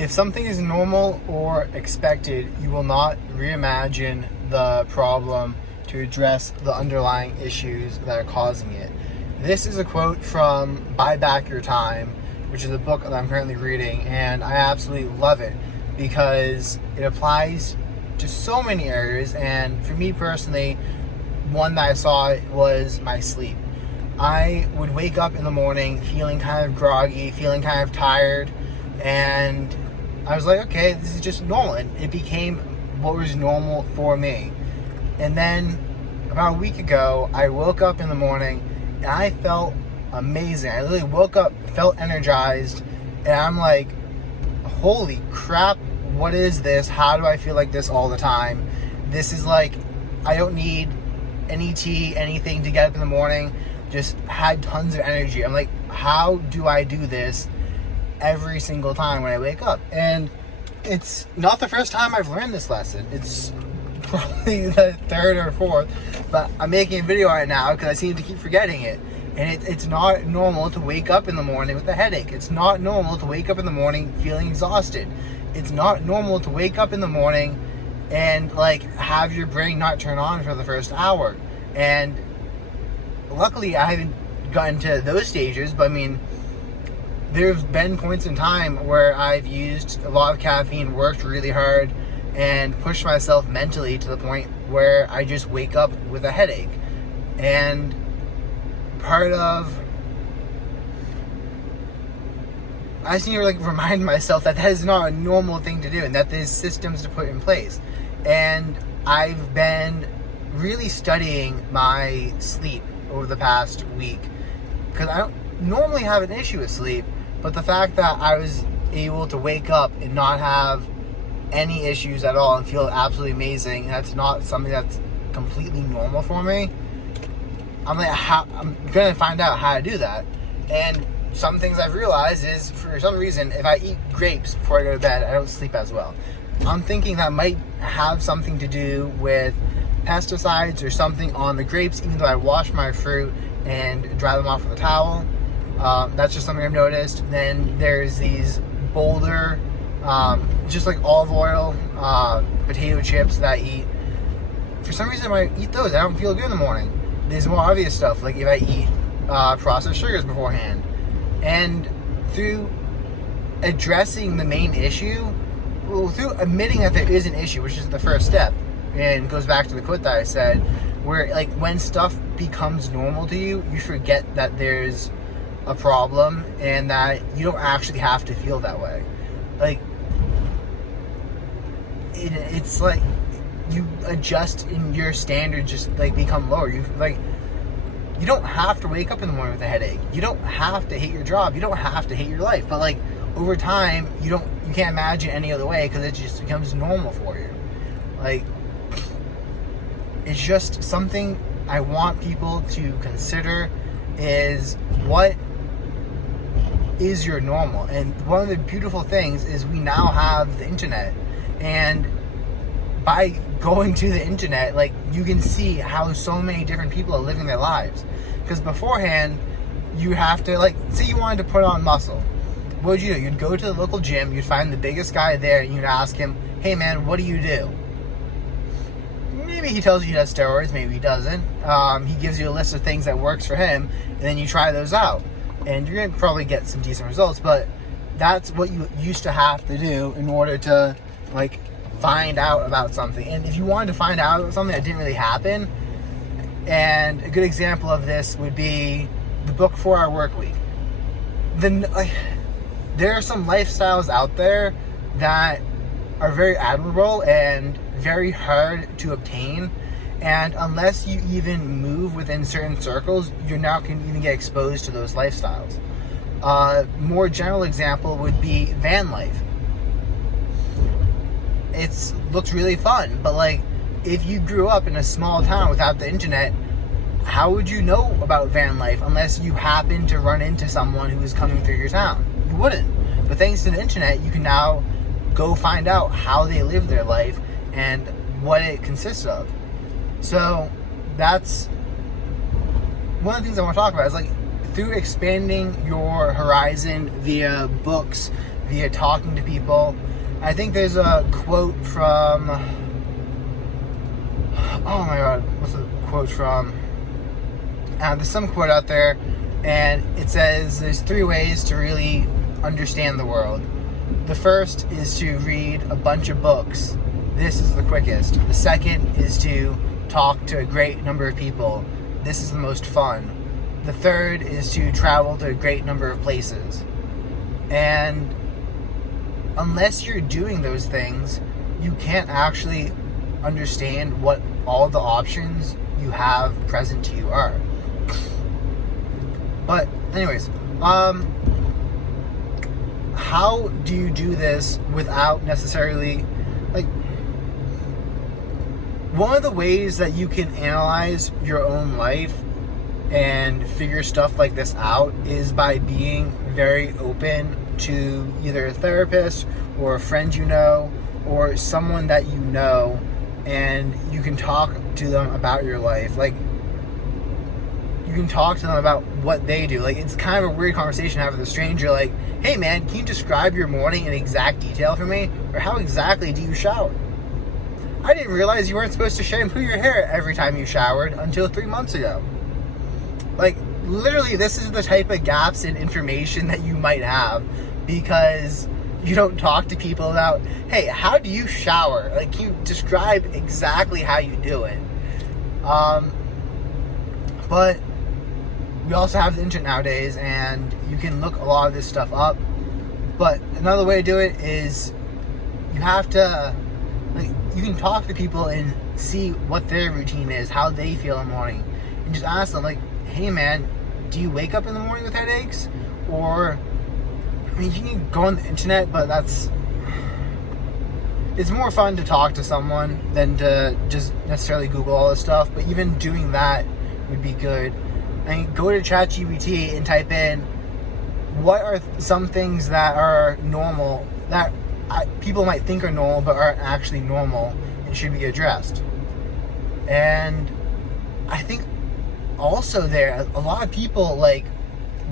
If something is normal or expected, you will not reimagine the problem to address the underlying issues that are causing it. This is a quote from Buy Back Your Time, which is a book that I'm currently reading, and I absolutely love it because it applies to so many areas. And for me personally, one that I saw was my sleep. I would wake up in the morning feeling kind of groggy, feeling kind of tired, and I was like, okay, this is just normal. And it became what was normal for me. And then about a week ago, I woke up in the morning and I felt amazing. I literally woke up, felt energized, and I'm like, holy crap, what is this? How do I feel like this all the time? This is like, I don't need any tea, anything to get up in the morning. Just had tons of energy. I'm like, how do I do this every single time when I wake up? And it's not the first time I've learned this lesson. It's probably the third or fourth, but I'm making a video right now because I seem to keep forgetting it. And it's not normal to wake up in the morning with a headache. It's not normal to wake up in the morning feeling exhausted. It's not normal to wake up in the morning and like have your brain not turn on for the first hour. And luckily I haven't gotten to those stages, but I mean, there's been points in time where I've used a lot of caffeine, worked really hard, and pushed myself mentally to the point where I just wake up with a headache. And part of, I just need to like remind myself that is not a normal thing to do, and that there's systems to put in place. And I've been really studying my sleep over the past week because I don't normally have an issue with sleep, but the fact that I was able to wake up and not have any issues at all and feel absolutely amazing, and that's not something that's completely normal for me. I'm like, I'm gonna find out how to do that. And some things I've realized is, for some reason, if I eat grapes before I go to bed, I don't sleep as well. I'm thinking that might have something to do with pesticides or something on the grapes, even though I wash my fruit and dry them off with a towel. That's just something I've noticed. Then there's these Boulder, just like olive oil, potato chips that I eat. For some reason, when I eat those, I don't feel good in the morning. There's more obvious stuff, like if I eat processed sugars beforehand. And through addressing the main issue, through admitting that there is an issue, which is the first step, and goes back to the quote that I said, where like when stuff becomes normal to you, you forget that there's a problem and that you don't actually have to feel that way. Like it's like you adjust and your standards just like become lower. You don't have to wake up in the morning with a headache. You don't have to hate your job. You don't have to hate your life. But like over time, you can't imagine any other way because it just becomes normal for you. Like, it's just something I want people to consider is what is your normal. And one of the beautiful things is we now have the internet, and by going to the internet, like, you can see how so many different people are living their lives. Because beforehand, you have to, like, say you wanted to put on muscle. What would you do? You'd go to the local gym, you'd find the biggest guy there, and you'd ask him, hey man, what do you do? Maybe he tells you he does steroids, maybe he doesn't. He gives you a list of things that works for him, and then you try those out. And you're going to probably get some decent results, but that's what you used to have to do in order to, like, find out about something. And if you wanted to find out about something that didn't really happen, and a good example of this would be the book 4 Hour Work Week. There are some lifestyles out there that are very admirable and very hard to obtain, and unless you even move within certain circles, you're not going to even get exposed to those lifestyles. More general example would be van life. It looks really fun, but like, if you grew up in a small town without the internet, how would you know about van life unless you happened to run into someone who was coming through your town? You wouldn't. But thanks to the internet, you can now go find out how they live their life and what it consists of. So that's one of the things I want to talk about, is like, through expanding your horizon via books, via talking to people. I think there's a quote from, oh my god, what's the quote from? There's some quote out there, and it says there's 3 ways to really understand the world. The first is to read a bunch of books. This is the quickest. The second is to talk to a great number of people. This is the most fun. The third is to travel to a great number of places. And unless you're doing those things, you can't actually understand what all the options you have present to you are. But anyways, how do you do this without necessarily, like, one of the ways that you can analyze your own life and figure stuff like this out is by being very open to either a therapist or a friend you know or someone that you know, and you can talk to them about your life. Like, you can talk to them about what they do. Like, it's kind of a weird conversation to have with a stranger, like, hey man, can you describe your morning in exact detail for me? Or how exactly do you shower? I didn't realize you weren't supposed to shampoo your hair every time you showered until 3 months ago. Like, literally, this is the type of gaps in information that you might have because you don't talk to people about, hey, how do you shower? Like, you describe exactly how you do it. But we also have the internet nowadays, and you can look a lot of this stuff up. But another way to do it is you have to, like, you can talk to people and see what their routine is, how they feel in the morning, and just ask them, like, hey man, do you wake up in the morning with headaches? Or, I mean, you can go on the internet, but it's more fun to talk to someone than to just necessarily Google all this stuff. But even doing that would be good. I mean, go to ChatGPT and type in, what are some things that are normal, that people might think are normal but aren't actually normal and should be addressed. And I think also there, a lot of people, like,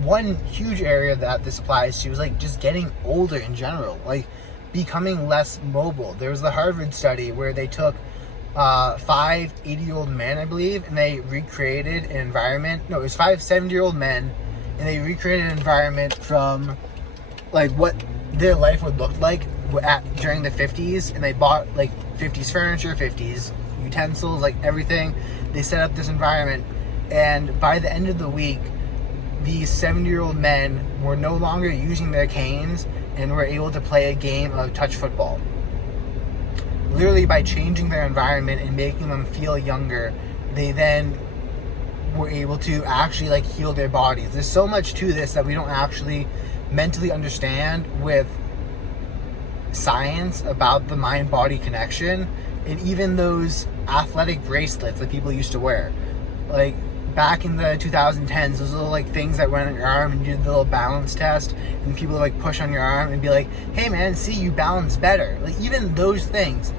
one huge area that this applies to is, like, just getting older in general, like becoming less mobile. There was the Harvard study where they took 5 80-year-old men, I believe, and they recreated an environment. No, it was 5 70-year-old men, and they recreated an environment from, like, what their life would look like during the 50s, and they bought, like, 50s furniture, 50s utensils, like, everything. They set up this environment, and by the end of the week, these 70-year-old men were no longer using their canes and were able to play a game of touch football. Literally, by changing their environment and making them feel younger, they then were able to actually, like, heal their bodies. There's so much to this that we don't actually mentally understand with science about the mind-body connection, and even those athletic bracelets that people used to wear. Like, back in the 2010s, those little, like, things that went on your arm and you did the little balance test, and people would, like, push on your arm and be like, hey man, see, you balance better. Like, even those things,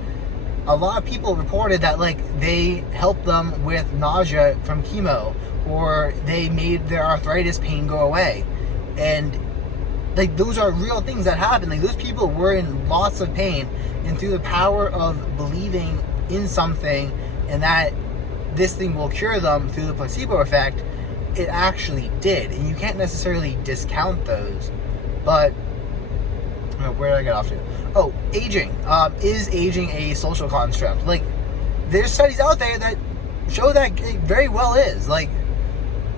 a lot of people reported that, like, they helped them with nausea from chemo, or they made their arthritis pain go away. And, like, those are real things that happen. Like, those people were in lots of pain, and through the power of believing in something and that this thing will cure them through the placebo effect, it actually did. And you can't necessarily discount those. But where did I get off to? Oh, aging. Is aging a social construct? Like, there's studies out there that show that it very well is. Like,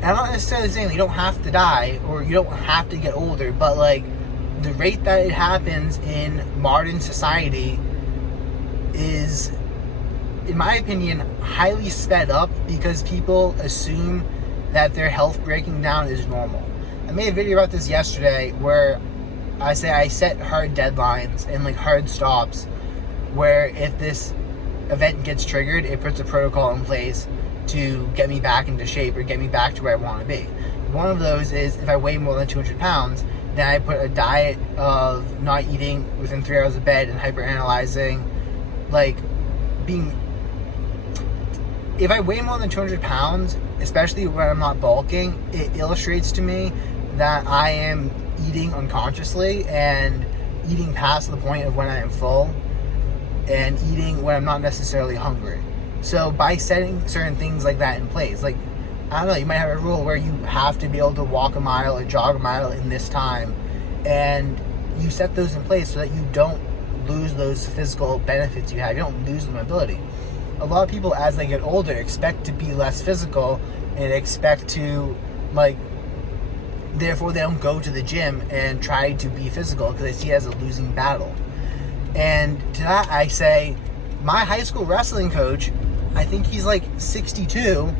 I'm not necessarily saying that you don't have to die or you don't have to get older, but, like, the rate that it happens in modern society is, in my opinion, highly sped up because people assume that their health breaking down is normal. I made a video about this yesterday where I say I set hard deadlines and, like, hard stops where if this event gets triggered, it puts a protocol in place to get me back into shape or get me back to where I want to be. One of those is if I weigh more than 200 pounds, then I put a diet of not eating within 3 hours of bed and hyperanalyzing, like, being... If I weigh more than 200 pounds, especially when I'm not bulking, it illustrates to me that I am eating unconsciously and eating past the point of when I am full and eating when I'm not necessarily hungry. So by setting certain things like that in place, like, I don't know, you might have a rule where you have to be able to walk a mile or jog a mile in this time, and you set those in place so that you don't lose those physical benefits you have. You don't lose the mobility. A lot of people, as they get older, expect to be less physical and expect to, like, therefore they don't go to the gym and try to be physical because they see it as a losing battle. And to that I say, my high school wrestling coach, I think he's like 62,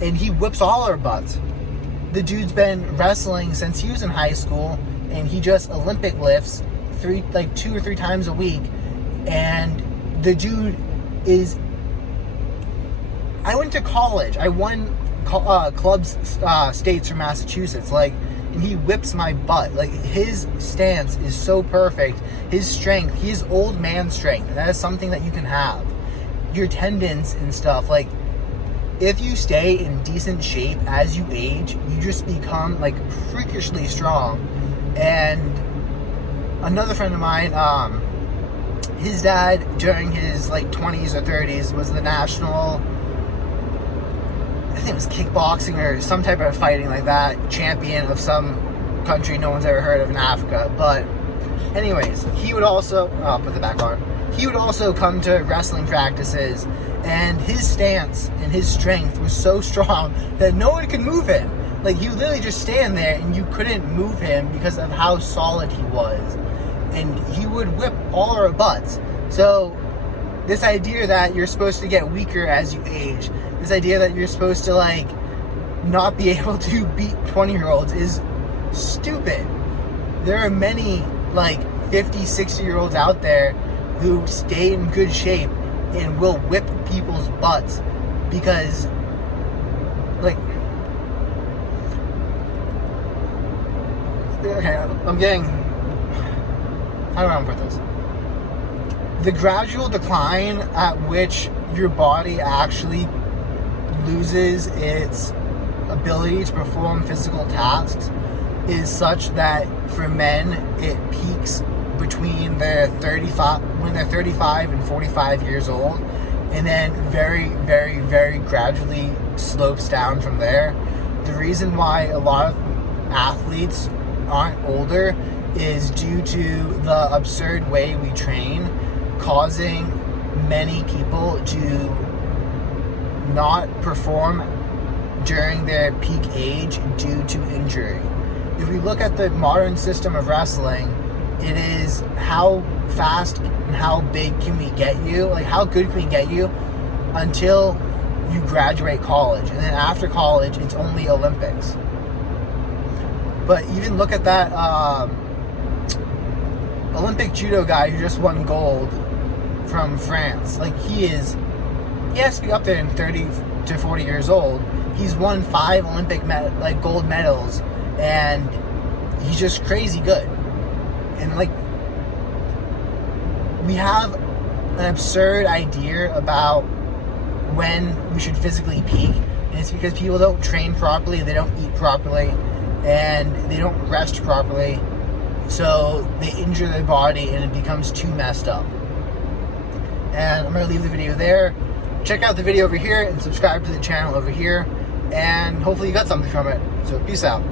and he whips all our butts. The dude's been wrestling since he was in high school, and he just Olympic lifts 2 or 3 times a week. And the dude is... I went to college. I won clubs, states from Massachusetts. Like, and he whips my butt. Like, his stance is so perfect. His strength, he has old man strength. And that is something that you can have. Your tendons and stuff, like, if you stay in decent shape as you age, you just become, like, freakishly strong. And another friend of mine, his dad, during his, like, 20s or 30s, was the national, I think it was kickboxing or some type of fighting like that, champion of some country no one's ever heard of in Africa. But anyways, he would also, I'll put the back on, he would also come to wrestling practices, and his stance and his strength was so strong that no one could move him. Like, he would literally just stand there and you couldn't move him because of how solid he was. And he would whip all our butts. So this idea that you're supposed to get weaker as you age, this idea that you're supposed to, like, not be able to beat 20-year-olds is stupid. There are many, like, 50, 60-year-olds out there who stay in good shape and will whip people's butts because, like, okay, I'm getting, how do I want to put this? The gradual decline at which your body actually loses its ability to perform physical tasks is such that for men it peaks between their 35 and 45 years old, and then very, very, very gradually slopes down from there. The reason why a lot of athletes aren't older is due to the absurd way we train, causing many people to not perform during their peak age due to injury. If we look at the modern system of wrestling, it is how fast and how big can we get you, like how good can we get you until you graduate college, and then after college it's only Olympics. But even look at that Olympic judo guy who just won gold from France. Like, he has to be up there in 30 to 40 years old. He's won 5 Olympic gold medals, and he's just crazy good. And, like, we have an absurd idea about when we should physically peak, and it's because people don't train properly, they don't eat properly, and they don't rest properly, so they injure their body and it becomes too messed up. And I'm going to leave the video there. Check out the video over here and subscribe to the channel over here, and hopefully you got something from it. So peace out.